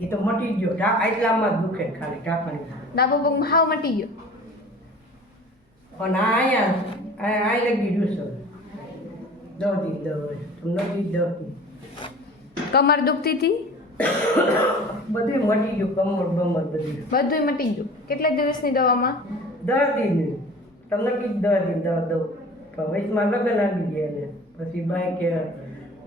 એ તો મટી ગયો આટલામાં જ દુખે ખાલી ટાંકણી ડાબો પગ હાવ મટી ગયો પણ અહીંયા લગી ગયું છે નથી દવતી કમર દુખતી હતી બધું મટી ગયું કમર બમર બધું મટી ગયું કેટલા દિવસની દવામાં 10 દિન તમને કીધું 10 દિન દવા દઉં પણ વચમાં લગ્ન આવી ગયા ને પછી બાઈ કે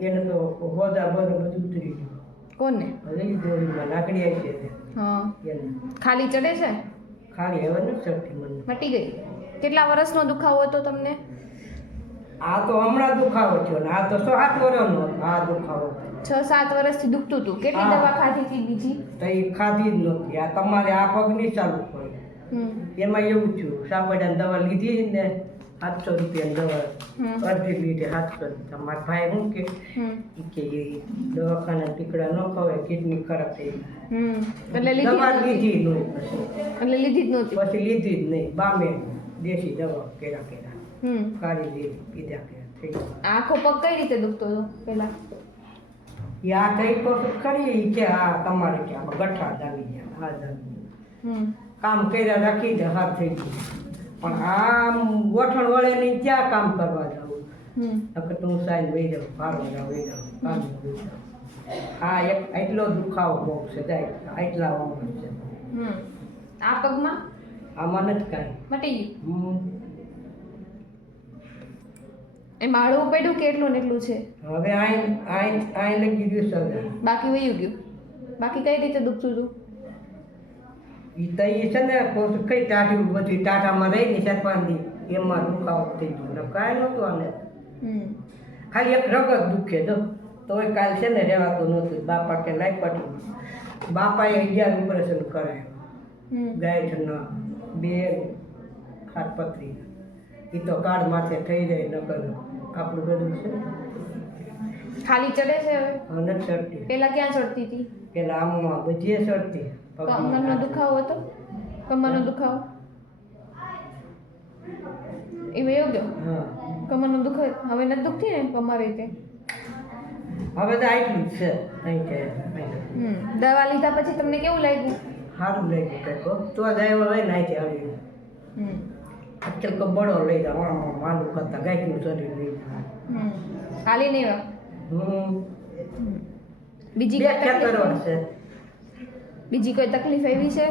એને તો હોદા બધું ઉતરી ગયું કોને હજી દોરીમાં નાકડી આવી છે હા એને ખાલી ચડે છે ખાલી હવે નથી ચડતી મને મટી ગઈ કેટલા વર્ષનો દુખાવો હતો તમને આ તો હમણાં દુખાવો થયો ને આ તો 7 વર્ષનો આ દુખાવો 6-7 વર્ષથી દુખતું હતું કેટલી દવા ખાધી હતી બીજી તો એ ખાધી જ નહોતી આ તમારે આ પગ નહીં ચાલુ પડે એમાં એવું થયું સાપડાની દવા લીધી ને 700 રૂપિયાની દવા અડધી લીધી 700 મારા ભાઈ શું કે દવાખાના ટીકડા ન ખવાય કિડની ખરાબ થઈ દવા લીધી નહીં એટલે લીધી જ નહોતી પછી લીધી જ નહીં બામે દેશી દવા કેરા કાઢી લીધી પીધા થઈ આખો પગ કઈ રીતે દુખતો હતો પેલા આ કઈ તો કરીએ કે આ તમારે કે આમાં ગઠ્ઠા દાવી ગયા આ દાવી કામ કર્યા રાખી દે હાથ થઈ ગયું પણ આમ ગોઠણ વળે નહીં ક્યાં કામ કરવા જાવું નકર તું સાઈન વહી જાઉં ફારવા જાઉં વહી જાઉં કામ વહી જાઉં હા એક એટલો દુખાવો બહુ છે જાય આટલા વાંધો છે આ પગમાં આમાં નથી કાંઈ મટી ગયું એમાં હળવું પડ્યું કે એટલું ને એટલું છે હવે આઈ લગી ગયું સર બાકી વયું ગયું બાકી કઈ રીતે દુખતું હતું એ તો એ છે ને કઈ ટાઢી બધી ટાઢામાં રહી ને 4-5 દી એમાં દુખાવો થઈ ગયો કાંઈ નહોતું આને ખાલી એક રગત દુખે જો તોય કાલ છે ને રહેવાતું નહોતું બાપા કે લાઈ પડી બાપાએ 11 ઓપરેશન કરાયું ગાયઠના 2 ખાટપત્રી એ તો કાર્ડ માથે થઈ જાય ન કરો આપણું બધું છે ખાલી ચડે છે હવે નથી ચડતી પેલા ક્યાં ચડતી હતી પેલા આમમાં બજીએ ચડતી કમરનો દુખાવો હતો કમરનો દુખાવો એ વયો ગયો હા કમરનો દુખાવો હવે નથી દુખતી ને કમર રીતે હવે તો આટલું જ છે અહીં છે દવા લીધા પછી તમને કેવું લાગ્યું સારું લાગ્યું કંઈક તો જ આવ્યો હોય ને અહીંથી આવી અત્યારે તો બળો લઈ જાવ આમાં માલું કરતા ગાયનું શરીર લઈ જાવ હાલી નહીં વા બીજી બે ખેતરો છે બીજી કોઈ તકલીફ એવી છે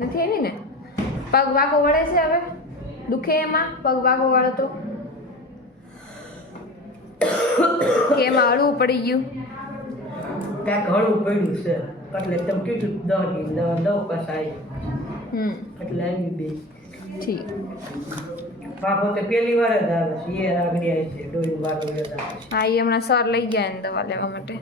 નથી એવી ને પગ વાંકો વળે છે હવે દુખે એમાં પગ વાંકો વળે તો કે એમાં હળવું પડી ગયું ક્યાંક હળવું પડ્યું છે એટલે તમે કીધું 10 દિન 9 પાછા આવી એટલે આવી બે ઠીક પાપો તો પહેલી વાર જ આવે છે એ આગળ આવી છે ડોઈ બાર હા એ હમણાં સર લઈ ગયા એને દવા લેવા માટે